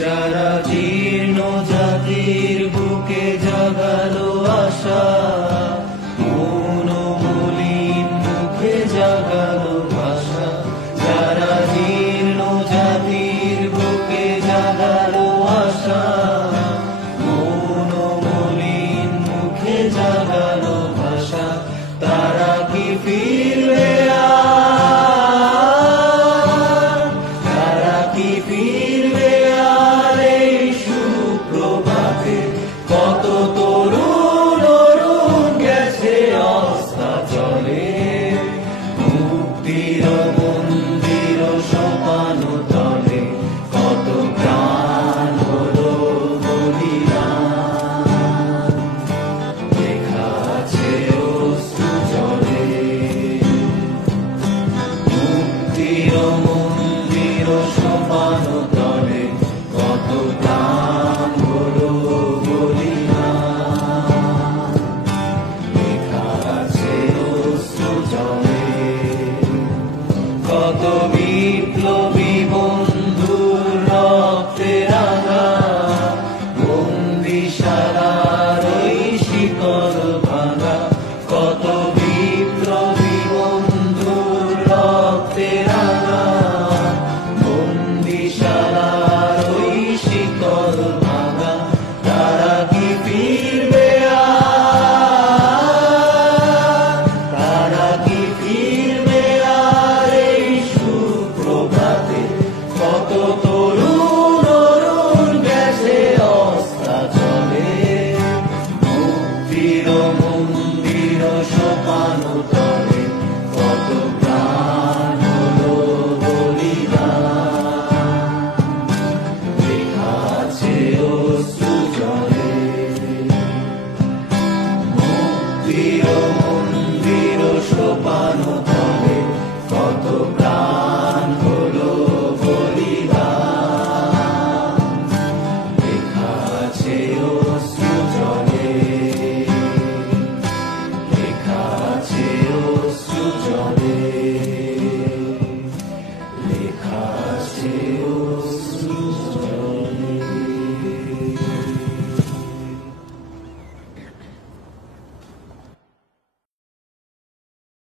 যারা জীর্ণ জাতির বুকে জাগালো আশা, মৌন মলিন মুখে জাগালো ভাষা। যারা জীর্ণ জাতির বুকে জাগালো আশা, মৌন মলিন মুখে জাগালো ভাষা। তারা কি ফিরবে আর? তারা কি ফিরবে আর এই সুপ্রভাতে? কত তরুণ অরুণ গেছে অস্তাচলে, মুক্তির মন্দির সোপান তলে। কত প্রাণ হলো বলিদান, লেখা আছে অশ্রু জলে। মুক্তির মন্দির সোপান